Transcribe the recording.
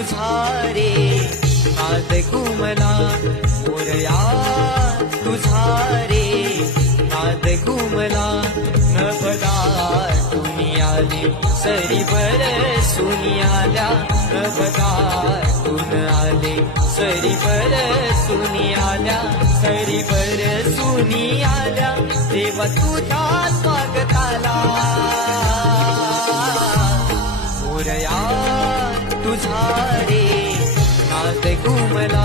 तुझा रे नाद घुमला मोरया तुझा रे नाद घुमला नभदार तुम्ही आले सरी बरसून आल्या नभदार तुन आले सरी बरसून आल्या सरी बरसून आल्या देवा तुझ्या स्वागताला मोरया तुझा रे नाद घुमला